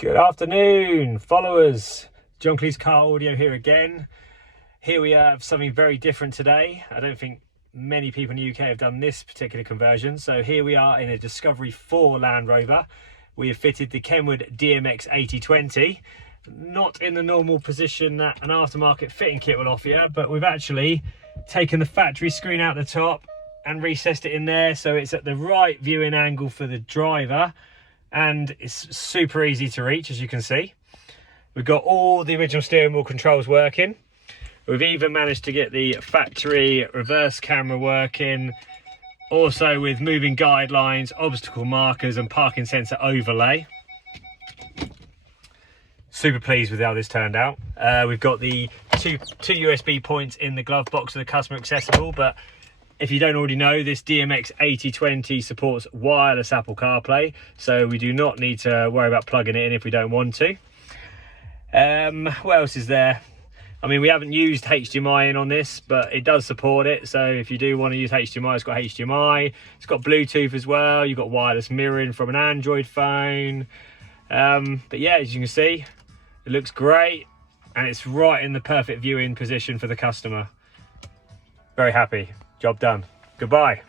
Good afternoon, followers. John Cleese Car Audio here again. Here we have something very different today. I don't think many people in the UK have done this particular conversion. So here we are in a Discovery 4 Land Rover. We have fitted the Kenwood DMX 8020. Not in the normal position that an aftermarket fitting kit will offer you, but we've actually taken the factory screen out the top and recessed it in there so it's at the right viewing angle for the driver. And it's super easy to reach, as you can see. We've got all the original steering wheel controls working. We've even managed to get the factory reverse camera working, also with moving guidelines, obstacle markers and parking sensor overlay. Super pleased with how this turned out. We've got the two USB points in the glove box for the customer accessible, but if you don't already know, this DMX 8020 supports wireless Apple CarPlay, so we do not need to worry about plugging it in if we don't want to. What else is there? I mean, we haven't used HDMI in on this, but it does support it, so if you do want to use HDMI, it's got HDMI. It's got Bluetooth as well. You've got wireless mirroring from an Android phone. But yeah, as you can see, it looks great, and it's right in the perfect viewing position for the customer. Very happy. Job done. Goodbye.